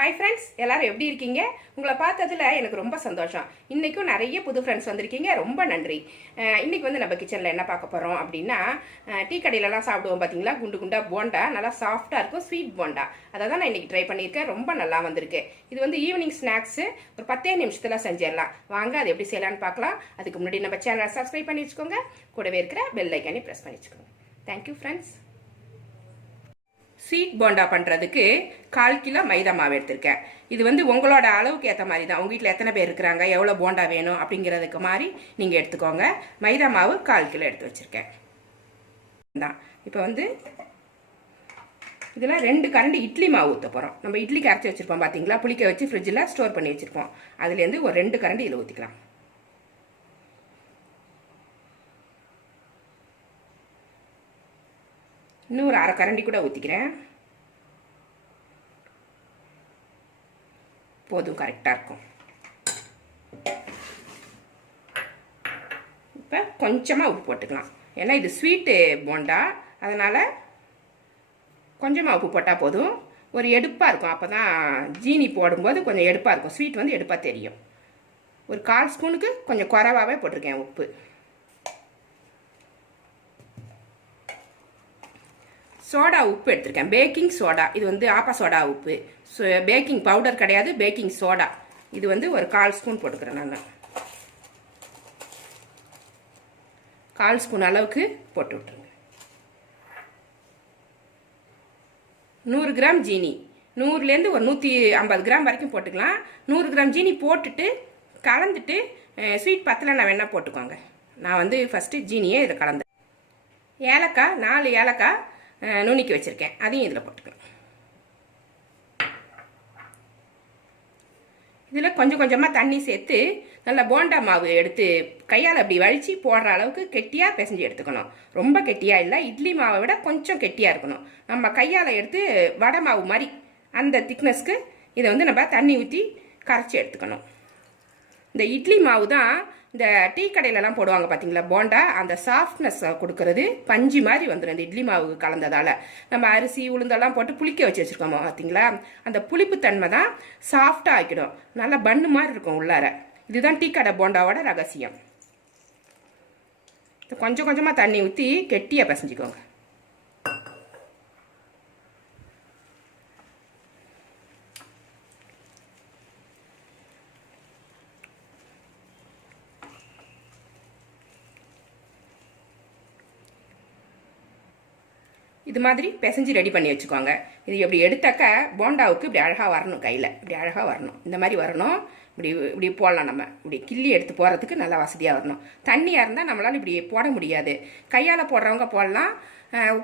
Hi friends எல்லாரும் எப்படி இருக்கீங்க? உங்களை பார்த்ததுல எனக்கு ரொம்ப சந்தோஷம். இன்றைக்கும் நிறைய புது ஃப்ரெண்ட்ஸ் வந்திருக்கீங்க. ரொம்ப நன்றி. இன்றைக்கி வந்து நம்ம கிச்சனில் என்ன பார்க்க போகிறோம் அப்படின்னா டீ கடையிலலாம் சாப்பிடுவோம் பார்த்தீங்களா? குண்டு குண்டா போண்டா. நல்லா சாஃப்டாக இருக்கும். ஸ்வீட் போண்டா. அதை தான் நான் இன்றைக்கி ட்ரை பண்ணியிருக்கேன். ரொம்ப நல்லா வந்திருக்கு. இது வந்து ஈவினிங் ஸ்நாக்ஸு ஒரு பத்தே நிமிஷத்தில் செஞ்சிடலாம். வாங்க அது எப்படி செய்யலாம்னு பார்க்கலாம். அதுக்கு முன்னாடி நம்ம சேனலை சப்ஸ்கிரைப் பண்ணி வச்சுக்கோங்க. கூடவே இருக்கிற பெல் ஐக்கானே ப்ரெஸ் பண்ணி வச்சுக்கோங்க. தேங்க்யூ ஃப்ரெண்ட்ஸ் ஸ்வீட் போண்டா பண்ணுறதுக்கு கால் கிலோ மைதா மாவு எடுத்திருக்கேன். இது வந்து உங்களோட அளவுக்கு ஏற்ற மாதிரி தான். உங்கள் வீட்டில் எத்தனை பேர் இருக்கிறாங்க? எவ்வளோ போண்டா வேணும்? அப்படிங்கிறதுக்கு மாதிரி நீங்கள் எடுத்துக்கோங்க. மைதா மாவு கால் கிலோ எடுத்து வச்சுருக்கேன். தான் இப்போ வந்து இதில் ரெண்டு கரண்டு இட்லி மாவு ஊற்ற போகிறோம் நம்ம இட்லிக்கு அரைச்சி வச்சுருப்போம் பார்த்தீங்களா புளிக்க வச்சு ஃப்ரிட்ஜில் ஸ்டோர் பண்ணி வச்சுருப்போம். அதுலேருந்து ஒரு ரெண்டு கரண்டி இதில் ஊற்றிக்கலாம் இன்னும் ஒரு அரை கரண்டி கூட ஊற்றிக்கிறேன் போதும் கரெக்டாக இருக்கும். இப்போ கொஞ்சமாக உப்பு போட்டுக்கலாம். ஏன்னா இது ஸ்வீட்டு போண்டா. அதனால் கொஞ்சமாக உப்பு போட்டால் போதும். ஒரு எடுப்பாக இருக்கும். அப்போ தான் ஜீனி போடும்போது கொஞ்சம் எடுப்பாக இருக்கும். ஸ்வீட் வந்து எடுப்பாக தெரியும். ஒரு கால் ஸ்பூனுக்கு கொஞ்சம் குறைவாகவே போட்டிருக்கேன் உப்பு. சோடா உப்பு எடுத்திருக்கேன். பேக்கிங் சோடா இது வந்து ஆப்பா சோடா உப்பு. பேக்கிங் பவுடர் கிடையாது பேக்கிங் சோடா இது வந்து ஒரு கால் ஸ்பூன் போட்டுக்கிறேன் நான். கால் ஸ்பூன் அளவுக்கு போட்டு விட்ருங்க நூறு கிராம் ஜீனி. நூறுலேருந்து ஒரு நூற்றி ஐம்பது கிராம் வரைக்கும் போட்டுக்கலாம். நூறு கிராம் ஜீனி போட்டுட்டு கலந்துட்டு ஸ்வீட் பத்தில் நான் வேணால் போட்டுக்கோங்க. நான் வந்து ஃபஸ்ட்டு ஜீனியே இதை கலந்தேன் ஏலக்காய் நாலு ஏலக்காய் நுணுக்கி வச்சுருக்கேன். அதையும் இதில் போட்டுக்கலாம். இதில் கொஞ்சம் கொஞ்சமாக தண்ணி சேர்த்து நல்லா போண்டா மாவு எடுத்து கையால் அப்படி வழித்து போடுற அளவுக்கு கெட்டியாக பிசைஞ்சு எடுத்துக்கணும். ரொம்ப கெட்டியாக இல்லை இட்லி மாவை விட கொஞ்சம் கெட்டியாக இருக்கணும். நம்ம கையால் எடுத்து வடை மாவு மாதிரி அந்த திக்னஸ்க்கு இதை வந்து நம்ம தண்ணி ஊற்றி கரைச்சி எடுத்துக்கணும். இந்த இட்லி மாவு தான் இந்த டீ கடையிலலாம் போடுவாங்க பார்த்தீங்களா போண்டா அந்த சாஃப்ட்னஸ் கொடுக்கறது பஞ்சு மாதிரி வந்துடும் இந்த இட்லி மாவு கலந்ததால். நம்ம அரிசி உளுந்தெல்லாம் போட்டு புளிக்க வச்சு வச்சுருக்கோம் பார்த்தீங்களா அந்த புளிப்பு தன்மை தான் சாஃப்டாக ஆக்கிடும். நல்லா பண்ணு மாதிரி இருக்கும் உள்ளார. இதுதான் டீ கடை போண்டாவோட ரகசியம். கொஞ்சம் கொஞ்சமாக தண்ணி ஊற்றி கெட்டியாக பசஞ்சிக்கோங்க. இது மாதிரி பிசைஞ்சு ரெடி பண்ணி வச்சுக்கோங்க. இது இப்படி எடுத்தாக்க போண்டாவுக்கு இப்படி அழகாக வரணும் கையில். இப்படி அழகாக வரணும். இந்த மாதிரி வரணும். இப்படி இப்படி போடலாம் நம்ம. இப்படி கிள்ளி எடுத்து போகிறதுக்கு நல்லா வசதியாக வரணும். தண்ணியாக இருந்தால் நம்மளால் இப்படி போட முடியாது. கையால் போடுறவங்க போடலாம்.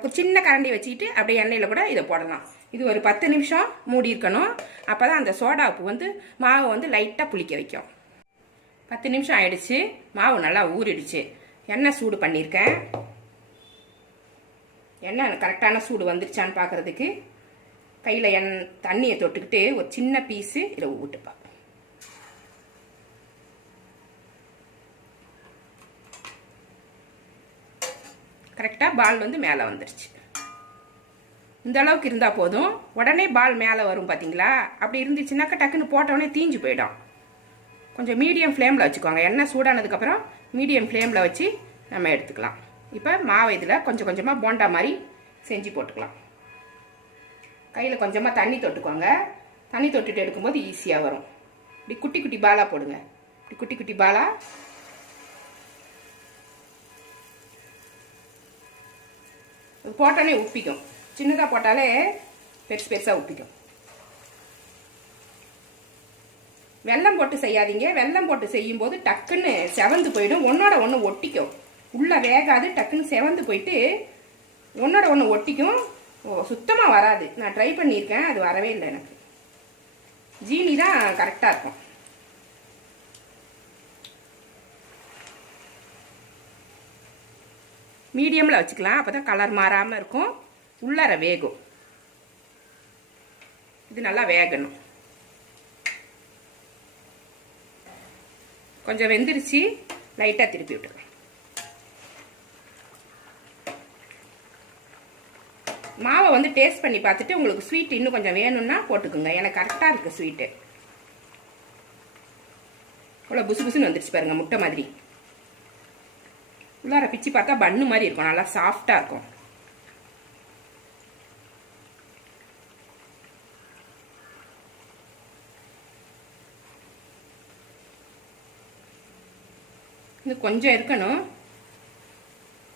ஒரு சின்ன கரண்டி வச்சுக்கிட்டு அப்படியே எண்ணெயில் கூட இதை போடலாம். இது ஒரு பத்து நிமிஷம் மூடி இருக்கணும். அப்போ தான் அந்த சோடா உப்பு வந்து மாவை வந்து லைட்டாக புளிக்க வைக்கும். பத்து நிமிஷம் ஆயிடுச்சு. மாவு நல்லா ஊறிடுச்சு. எண்ணெய் சூடு பண்ணியிருக்கேன். எண்ணெய் கரெக்டான சூடு வந்துருச்சான்னு பார்க்குறதுக்கு கையில் எண் தண்ணியை தொட்டுக்கிட்டு ஒரு சின்ன பீஸு இதை விட்டுப்பா கரெக்டாக பால் வந்து மேலே வந்துருச்சு. இந்த அளவுக்கு இருந்தால் போதும். உடனே பால் மேலே வரும் பார்த்தீங்களா அப்படி இருந்துச்சுனாக்கா டக்குன்னு போட்டோடனே தீஞ்சு போயிடும். கொஞ்சம் மீடியம் ஃப்ளேமில் வச்சுக்கோங்க. எண்ணெய் சூடானதுக்கப்புறம் மீடியம் ஃப்ளேமில் வச்சு நம்ம எடுத்துக்கலாம். இப்போ மாவு இதில் கொஞ்சம் கொஞ்சமாக போண்டா மாதிரி செஞ்சு போட்டுக்கலாம். கையில் கொஞ்சமாக தண்ணி தொட்டுக்கோங்க. தண்ணி தொட்டுட்டு எடுக்கும்போது ஈஸியாக வரும். இப்படி குட்டி குட்டி பாலாக போடுங்க. இப்படி குட்டி குட்டி பாலா போட்டோன்னே உப்பிக்கும். சின்னதாக போட்டாலே பெருசு பெருசாக உப்பிக்கும். வெல்லம் போட்டு செய்யாதீங்க. வெல்லம் போட்டு செய்யும்போது டக்குன்னு செவந்து போயிடும். ஒன்னோட ஒன்று ஒட்டிக்கும். உள்ளே வேகாது டக்குன்னு செவந்து போயிட்டு ஒன்னோட ஒன்று ஒட்டிக்கும். ஓ சுத்தமாக வராது. நான் ட்ரை பண்ணியிருக்கேன் அது வரவே இல்லை எனக்கு. ஜீனி தான் கரெக்டாக இருக்கும். மீடியமில் வச்சுக்கலாம். அப்போ தான் கலர் மாறாமல் இருக்கும். உள்ளார வேகும். இது நல்லா வேகணும். கொஞ்சம் வெந்துருச்சு லைட்டாக திருப்பி விட்டுருக்கேன் மாவை வந்து டேஸ்ட் பண்ணி பார்த்துட்டு உங்களுக்கு ஸ்வீட் இன்னும் கொஞ்சம் வேணும்னா போட்டுக்குங்க. எனக்கு கரெக்டாக இருக்குது ஸ்வீட்டு இவ்வளோ புசு புசுன்னு வந்துருச்சு பாருங்க முட்டை மாதிரி. உள்ளார பிச்சு பார்த்தா பன்னு மாதிரி இருக்கும் நல்லா சாஃப்டாக இருக்கும். இது கொஞ்சம் இருக்கணும்.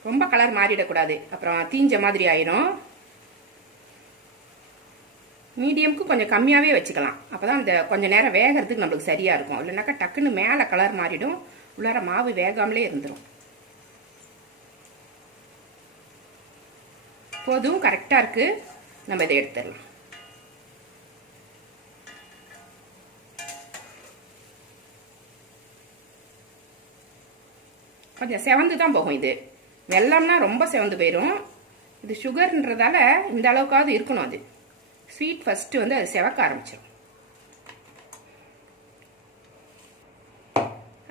ரொம்ப கலர் மாறிடக்கூடாது. அப்புறம் தீஞ்ச மாதிரி ஆயிரும். மீடியம்க்கு கொஞ்சம் கம்மியாகவே வச்சுக்கலாம். அப்போ தான் அந்த கொஞ்சம் நேரம் வேகிறதுக்கு நம்மளுக்கு சரியாக இருக்கும். இல்லைனாக்கா டக்குன்னு மேலே கலர் மாறிடும். உள்ளார மாவு வேகாமலே இருந்துடும் போதும் கரெக்டாக இருக்குது நம்ம இதை எடுத்துடலாம். கொஞ்சம் செவந்து தான் போகும் இது. வெள்ளம்னா ரொம்ப செவந்து போயிடும் இது சுகர்ன்றதால இந்த அளவுக்காவது இருக்கணும் அது. ஸ்வீட் ஃபஸ்ட்டு வந்து அது செவக்க ஆரம்பிச்சிடும்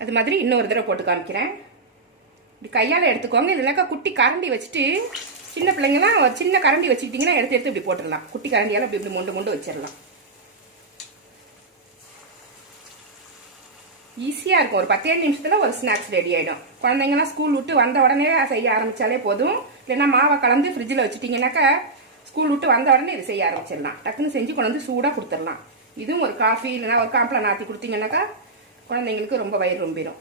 அது மாதிரி இன்னொரு தடவை போட்டு காமிக்கிறேன். இப்படி கையால் எடுத்துக்கோங்க. இல்லைனாக்கா குட்டி கரண்டி வச்சுட்டு சின்ன பிள்ளைங்கலாம் ஒரு சின்ன கரண்டி வச்சுக்கிட்டிங்கன்னா எடுத்து எடுத்து இப்படி போட்டுடலாம். குட்டி கரண்டியால் இப்படி இப்படி மொண்டு மொண்டு வச்சிடலாம். ஈஸியாக இருக்கும். ஒரு பத்தேழு நிமிஷத்தில் ஒரு ஸ்நாக்ஸ் ரெடி ஆகிடும் குழந்தைங்கலாம் ஸ்கூல் விட்டு வந்த உடனே செய்ய ஆரம்பித்தாலே போதும். இல்லைன்னா மாவை கலந்து ஃப்ரிட்ஜில் வச்சுட்டிங்கனாக்கா ஸ்கூல் விட்டு வந்த உடனே இது செய்ய ஆரம்பிச்சிடலாம். டக்குன்னு செஞ்சு கொண்டு வந்து சூடாக கொடுத்துடலாம். இதுவும் ஒரு காஃபி இல்லைன்னா ஒரு காம்பில் நாற்றி கொடுத்தீங்கன்னாக்கா குழந்தைங்களுக்கு ரொம்ப வயிறு ரொம்பிடும்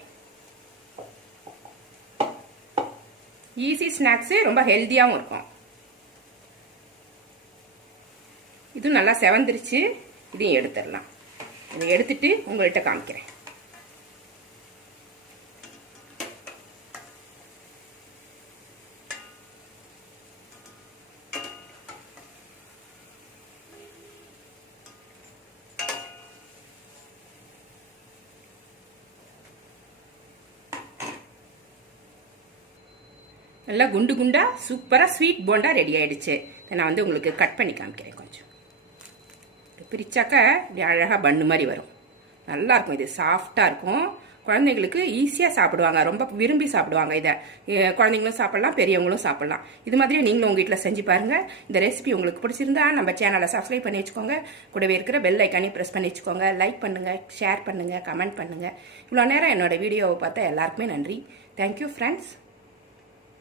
ஈஸி ஸ்நாக்ஸு ரொம்ப ஹெல்த்தியாகவும் இருக்கும். இதுவும் நல்லா செவந்துருச்சு. இதையும் எடுத்துடலாம். இதை எடுத்துட்டு உங்கள்கிட்ட காமிக்கிறேன். நல்லா குண்டு குண்டா சூப்பராக ஸ்வீட் போண்டா ரெடி ஆயிடுச்சு. நான் வந்து உங்களுக்கு கட் பண்ணி காமிக்கிறேன் கொஞ்சம். பிரித்தாக்கா இப்படி அழகாக பண்ணு மாதிரி வரும். நல்லா இருக்கும். இது சாஃப்டாக இருக்கும். குழந்தைங்களுக்கு ஈஸியாக சாப்பிடுவாங்க. ரொம்ப விரும்பி சாப்பிடுவாங்க இதை. குழந்தைங்களும் சாப்பிட்லாம் பெரியவங்களும் சாப்பிட்லாம். இது மாதிரியே நீங்களும் உங்கள் வீட்டில் செஞ்சு பாருங்கள் இந்த ரெசிபி உங்களுக்கு பிடிச்சிருந்தா நம்ம சேனலை சப்ஸ்கிரைப் பண்ணி வச்சுக்கோங்க. கூடவே இருக்கிற பெல் ஐக்கானே ப்ரெஸ் பண்ணி வச்சுக்கோங்க. லைக் பண்ணுங்கள் ஷேர் பண்ணுங்கள் கமெண்ட் பண்ணுங்கள் இவ்வளோ நேரம் என்னோட வீடியோவை பார்த்தா எல்லாருக்குமே நன்றி. Thank you friends